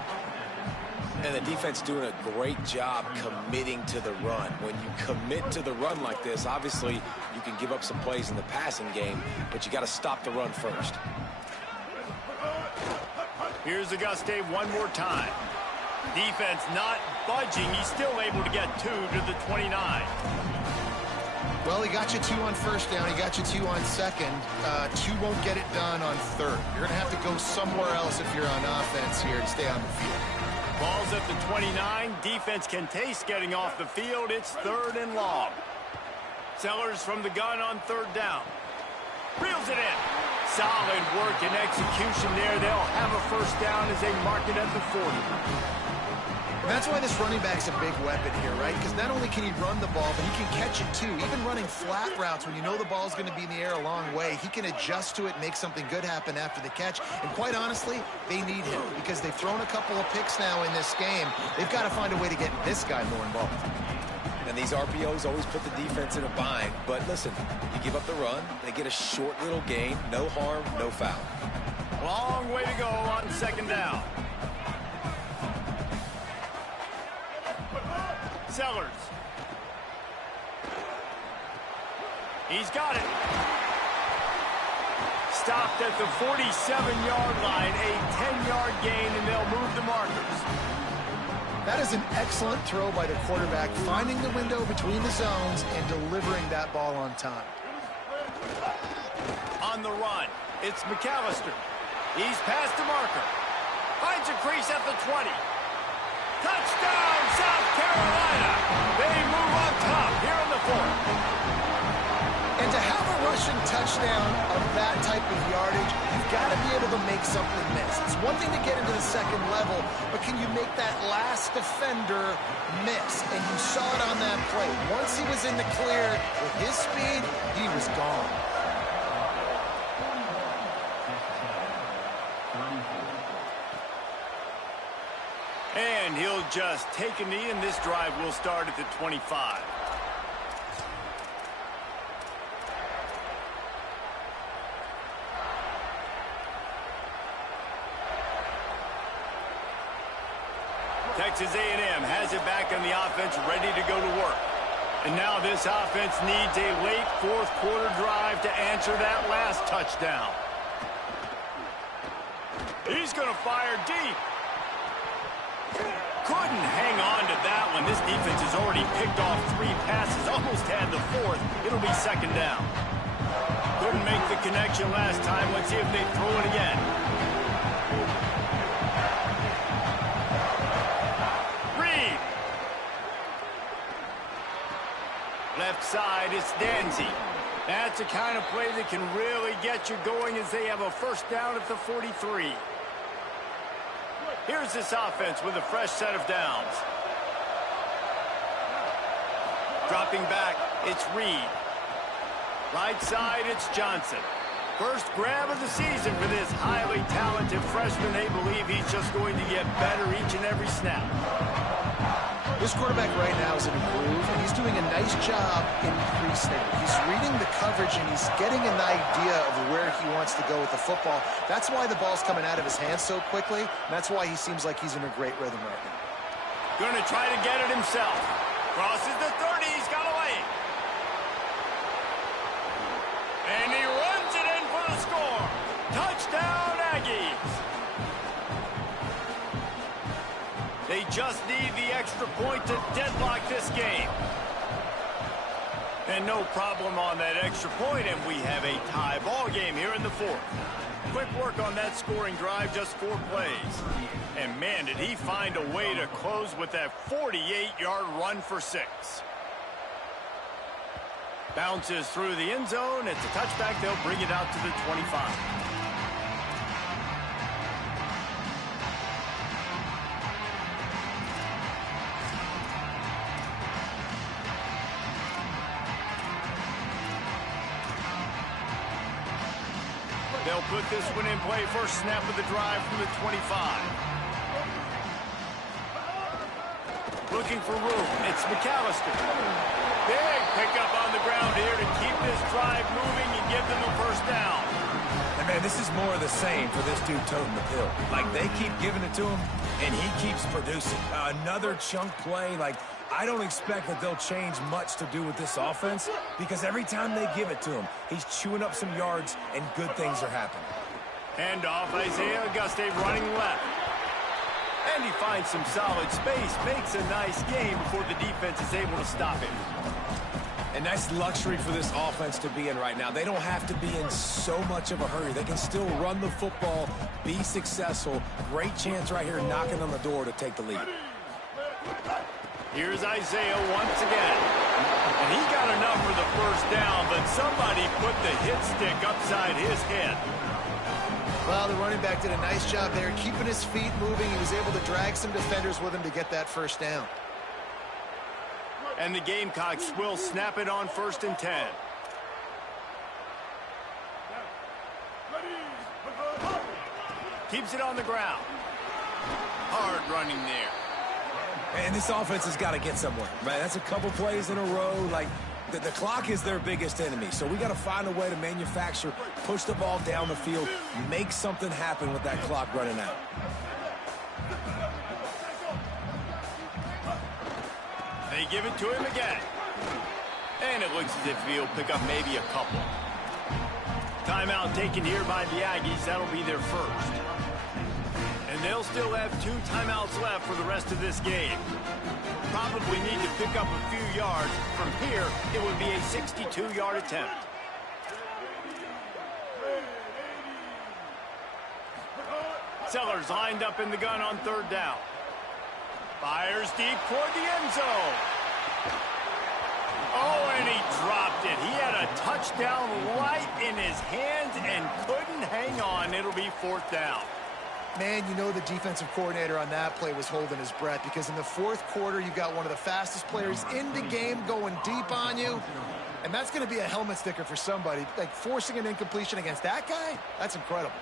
And the defense doing a great job committing to the run. When you commit to the run like this, obviously you can give up some plays in the passing game, but you got to stop the run first. Here's Auguste one more time. Defense not budging. He's still able to get 2 to the 29. Well, he got you 2 on first down. He got you 2 on second. 2 won't get it done on third. You're going to have to go somewhere else if you're on offense here to stay on the field. Ball's at the 29. Defense can taste getting off the field. It's third and long. Sellers from the gun on third down. Reels it in. Solid work and execution there. They'll have a first down as they mark it at the 40. And that's why this running back's a big weapon here, right? Because not only can he run the ball, but he can catch it too. Even running flat routes when you know the ball's going to be in the air a long way, he can adjust to it, make something good happen after the catch. And quite honestly, they need him because they've thrown a couple of picks now in this game. They've got to find a way to get this guy more involved. And these RPOs always put the defense in a bind. But listen, you give up the run, they get a short little gain, no harm, no foul. Long way to go on second down. Sellers. He's got it. Stopped at the 47-yard line, a 10-yard gain, and they'll move the markers. That is an excellent throw by the quarterback, finding the window between the zones and delivering that ball on time. On the run, it's McAllister. He's past the marker. Finds a crease at the 20. Touchdown, South Carolina. They move on top here in the fourth. And to have a rushing touchdown of that type of yardage, you've got to be able to make something miss. It's one thing to get into the second level, but can you make that last defender miss? And you saw it on that play. Once he was in the clear with his speed, he was gone. And he'll just take a knee, and this drive will start at the 25. Texas A&M has it back on the offense, ready to go to work. And now this offense needs a late fourth quarter drive to answer that last touchdown. He's going to fire deep. Couldn't hang on to that one. This defense has already picked off 3 passes, almost had the 4th. It'll be second down. Couldn't make the connection last time. Let's see if they throw it again. Reed. Left side, it's Danzy. That's the kind of play that can really get you going as they have a first down at the 43. Here's this offense with a fresh set of downs. Dropping back, it's Reed. Right side, it's Johnson. First grab of the season for this highly talented freshman. They believe he's just going to get better each and every snap. This quarterback right now is in a groove, and he's doing a nice job in pre-snap. He's reading the coverage, and he's getting an idea of where he wants to go with the football. That's why the ball's coming out of his hands so quickly, and that's why he seems like he's in a great rhythm right now. Going to try to get it himself. Crosses the 30. He's got away. And he runs it in for the score. Touchdown, Aggies. They just need the extra point to deadlock this game. And no problem on that extra point, and we have a tie ball game here in the fourth. Quick work on that scoring drive, just 4 plays. And man, did he find a way to close with that 48-yard run for 6. Bounces through the end zone. It's a touchback. They'll bring it out to the 25. They'll put this one in play. First snap of the drive from the 25. Looking for room. It's McAllister. Big pickup on the ground here to keep this drive moving and give them a first down. And man, this is more of the same for this dude toting the pill. Like, they keep giving it to him, and he keeps producing. Another chunk play. Like, I don't expect that they'll change much to do with this offense because every time they give it to him, he's chewing up some yards and good things are happening. Handoff, Isaiah Auguste running left. And he finds some solid space, makes a nice game before the defense is able to stop him. And that's luxury for this offense to be in right now. They don't have to be in so much of a hurry. They can still run the football, be successful. Great chance right here knocking on the door to take the lead. Here's Isaiah once again. And he got enough for the first down, but somebody put the hit stick upside his head. Well, the running back did a nice job there, keeping his feet moving. He was able to drag some defenders with him to get that first down. And the Gamecocks will snap it on 1st and 10. Keeps it on the ground. Hard running there. And this offense has got to get somewhere, right? That's a couple plays in a row. Like, the clock is their biggest enemy. So we got to find a way to manufacture, push the ball down the field, make something happen with that clock running out. They give it to him again. And it looks as if he'll pick up maybe a couple. Timeout taken here by the Aggies. That'll be their first. And they'll still have 2 timeouts left for the rest of this game. Probably need to pick up a few yards. From here, it would be a 62-yard attempt. Sellers lined up in the gun on 3rd down. Fires deep toward the end zone. Oh, and he dropped it. He had a touchdown right in his hands and couldn't hang on. It'll be 4th down. Man, you know the defensive coordinator on that play was holding his breath, because in the 4th quarter, you've got one of the fastest players in the game going deep on you, and that's going to be a helmet sticker for somebody. Like, forcing an incompletion against that guy, that's incredible.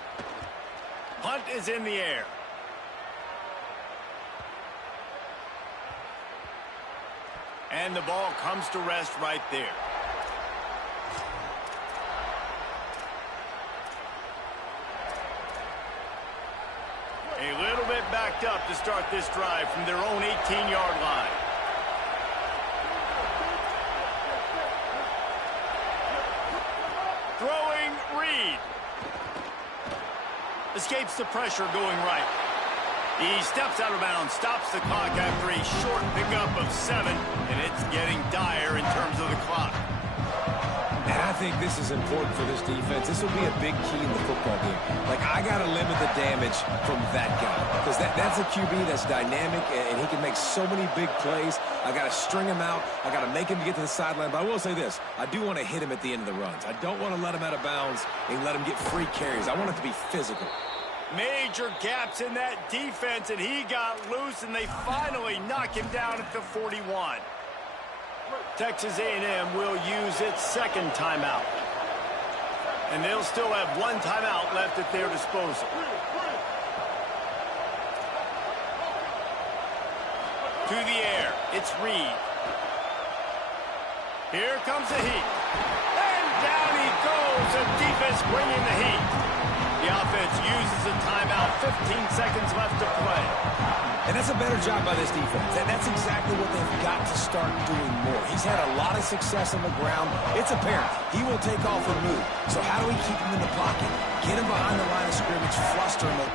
Hunt is in the air. And the ball comes to rest right there. A little bit backed up to start this drive from their own 18-yard line. Throwing Reed. Escapes the pressure going right. He steps out of bounds, stops the clock after a short pickup of 7, and it's getting dire in terms of the clock. And I think this is important for this defense. This will be a big key in the football game. Like, I got to limit the damage from that guy, because that's a QB that's dynamic, and he can make so many big plays. I got to string him out. I got to make him get to the sideline. But I will say this. I do want to hit him at the end of the runs. I don't want to let him out of bounds and let him get free carries. I want it to be physical. Major gaps in that defense, and he got loose, and they finally knock him down at the 41. Texas A&M will use its 2nd timeout. And they'll still have 1 timeout left at their disposal. To the air, it's Reed. Here comes the heat. And down he goes. The defense bringing the heat. The offense uses a timeout. 15 seconds left to play. And that's a better job by this defense. That's exactly what they've got to start doing more. He's had a lot of success on the ground. It's apparent. He will take off and move. So how do we keep him in the pocket? Get him behind the line of scrimmage, fluster him.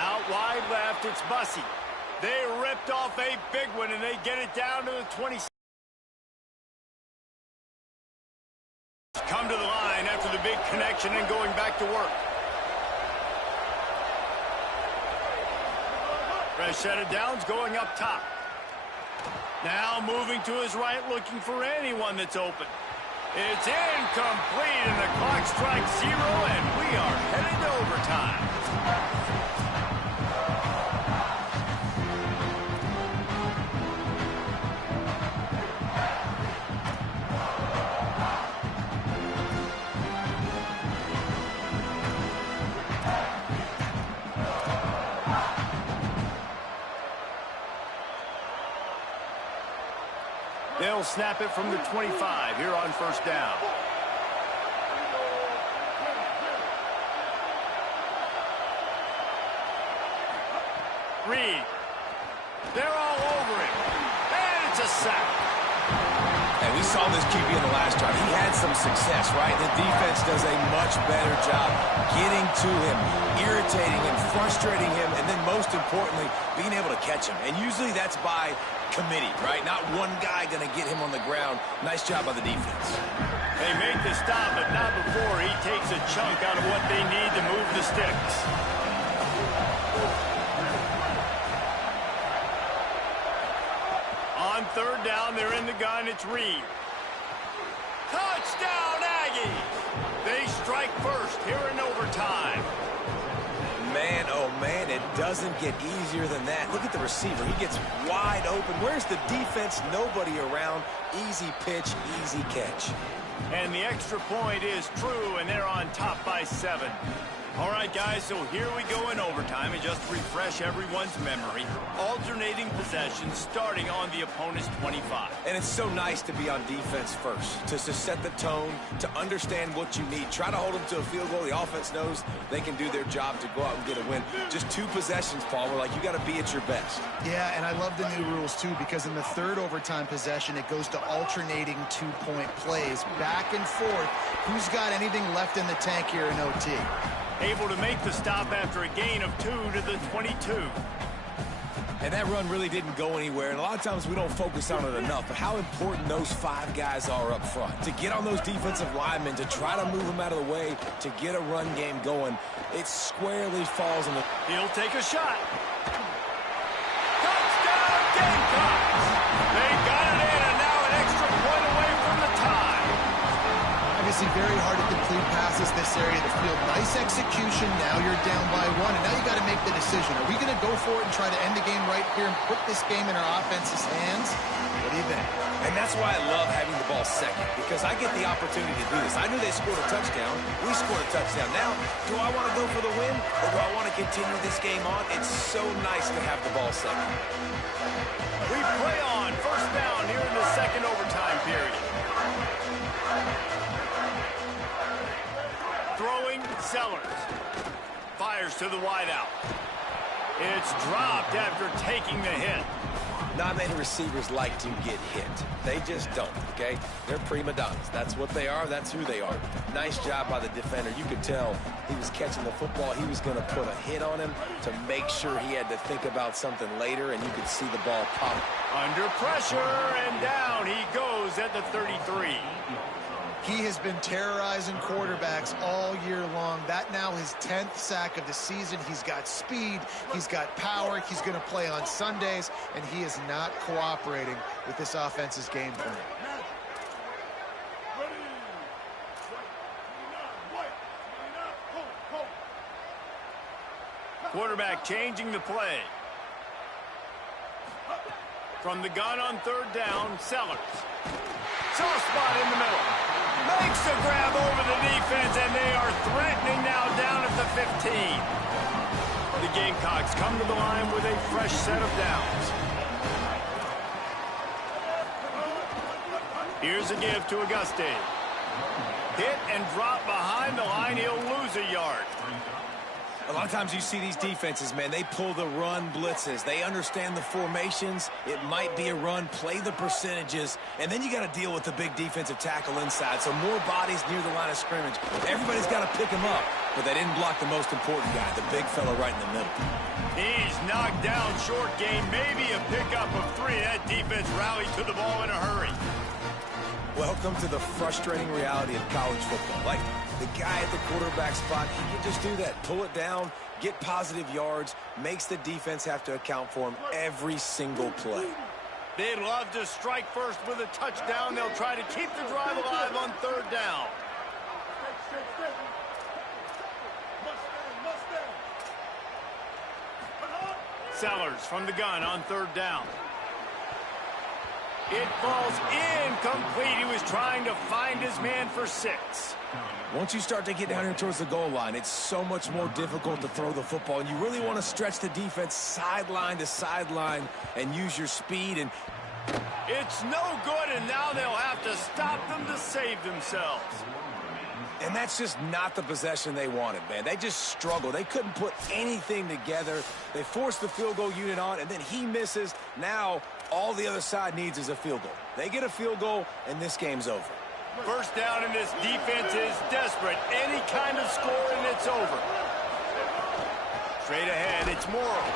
Out wide left, it's Bussey. They ripped off a big one, and they get it down to the 20. Come to the line after the big connection and going back to work. Fresh set of downs going up top. Now moving to his right, looking for anyone that's open. It's incomplete, and the clock strikes 0, and we are headed to overtime. They'll snap it from the 25 here on 1st down. Reed. They're all over him. And it's a sack. And we saw this QB in the last drive. He had some success, right? The defense does a much better job getting to him, irritating him, frustrating him, and then most importantly, being able to catch him. And usually that's by committee, right? Not one guy going to get him on the ground. Nice job by the defense. They make the stop, but not before he takes a chunk out of what they need to move the sticks. On 3rd down, they're in the gun. It's Reed. Touchdown, Aggies! They strike first here in overtime. doesn't get easier than that. Look at the receiver. He gets wide open. Where's the defense? Nobody around. Easy pitch, easy catch. And the extra point is true, and they're on top by 7. All right, guys, so here we go in overtime, and just to refresh everyone's memory, alternating possessions starting on the opponent's 25. And it's so nice to be on defense first, to set the tone, to understand what you need. Try to hold them to a field goal. The offense knows they can do their job to go out and get a win. Just 2 possessions, Paul. We're like, you got to be at your best. Yeah, and I love the new rules, too, because in the third overtime possession, it goes to alternating 2-point plays, back and forth. Who's got anything left in the tank here in OT? Able to make the stop after a gain of 2 to the 22. And that run really didn't go anywhere. And a lot of times we don't focus on it enough. But how important those 5 guys are up front. To get on those defensive linemen, to try to move them out of the way, to get a run game going, it squarely falls on the... He'll take a shot. Touchdown, Gamecocks! They got it in, and now an extra point away from the tie. Obviously, very hard to complete passes this area of the field. Nice execution. Now you're down by 1, and now you got to make the decision. Are we going to go for it and try to end the game right here and put this game in our offense's hands? What do you think? And that's why I love having the ball second, because I get the opportunity to do this. I knew they scored a touchdown. We scored a touchdown. Now, do I want to go for the win, or do I want to continue this game on? It's so nice to have the ball second. We play on first down here in the second overtime period. Throwing, Sellers. Fires to the wideout. It's dropped after taking the hit. Not many receivers like to get hit. They just don't, okay? They're prima donnas. That's what they are. That's who they are. Nice job by the defender. You could tell he was catching the football. He was going to put a hit on him to make sure he had to think about something later, and you could see the ball pop. Under pressure, and down he goes at the 33. He has been terrorizing quarterbacks all year long. That now his 10th sack of the season. He's got speed. He's got power. He's going to play on Sundays, and he is not cooperating with this offense's game plan. Quarterback changing the play. From the gun on third down, Sellers. Soft spot in the middle. Makes the grab over the defense, and they are threatening now down at the 15. The Gamecocks come to the line with a fresh set of downs. Here's a give to Auguste. Hit and drop behind the line. He'll lose a yard. A lot of times you see these defenses, man, they pull the run blitzes. They understand the formations. It might be a run, play the percentages, and then you got to deal with the big defensive tackle inside. So more bodies near the line of scrimmage. Everybody's got to pick him up, but they didn't block the most important guy, the big fella right in the middle. He's knocked down short game, maybe a pickup of 3. That defense rallied to the ball in a hurry. Welcome to the frustrating reality of college football. Like, the guy at the quarterback spot, he can just do that. Pull it down, get positive yards, makes the defense have to account for him every single play. They'd love to strike first with a touchdown. They'll try to keep the drive alive on third down. Sellers from the gun on third down. It falls incomplete. He was trying to find his man for 6. Once you start to get down here towards the goal line, it's so much more difficult to throw the football, and you really want to stretch the defense sideline to sideline and use your speed. And it's no good, and now they'll have to stop them to save themselves. And that's just not the possession they wanted, man. They just struggled. They couldn't put anything together. They forced the field goal unit on, and then he misses. Now all the other side needs is a field goal. They get a field goal, and this game's over. First down, and this defense is desperate. Any kind of score, and it's over. Straight ahead, it's Morrow.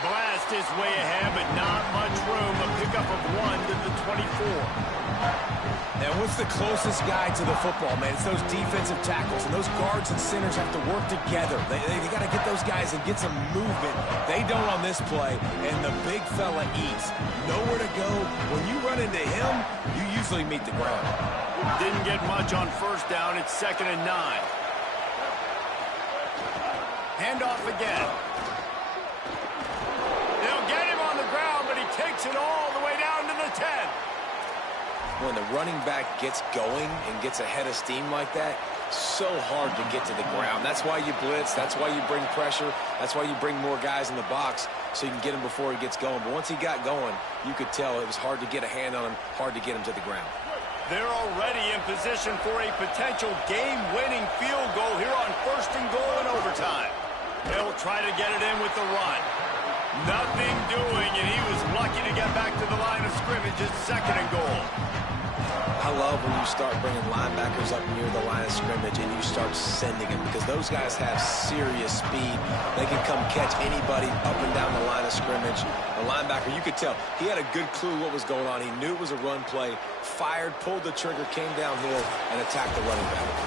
Blast his way ahead, but not much room. A pickup of 1 to the 24. And what's the closest guy to the football, man? It's those defensive tackles, and those guards and centers have to work together. They got to get those guys and get some movement. They don't on this play, and the big fella eats. Nowhere to go. When you run into him, you usually meet the ground. Didn't get much on first down. It's 2nd and 9. Handoff again. it all the way down to the 10. When the running back gets going and gets a head of steam like that, so hard to get to the ground. That's why you blitz. That's why you bring pressure. That's why you bring more guys in the box so you can get him before he gets going. But once he got going, you could tell it was hard to get a hand on him, hard to get him to the ground. They're already in position for a potential game-winning field goal here on 1st and goal in overtime. They'll try to get it in with the run. Nothing doing, and he was lucky to get back to the line of scrimmage at 2nd and goal. I love when you start bringing linebackers up near the line of scrimmage and you start sending them because those guys have serious speed. They can come catch anybody up and down the line of scrimmage. The linebacker, you could tell, he had a good clue what was going on. He knew it was a run play, fired, pulled the trigger, came downhill, and attacked the running back.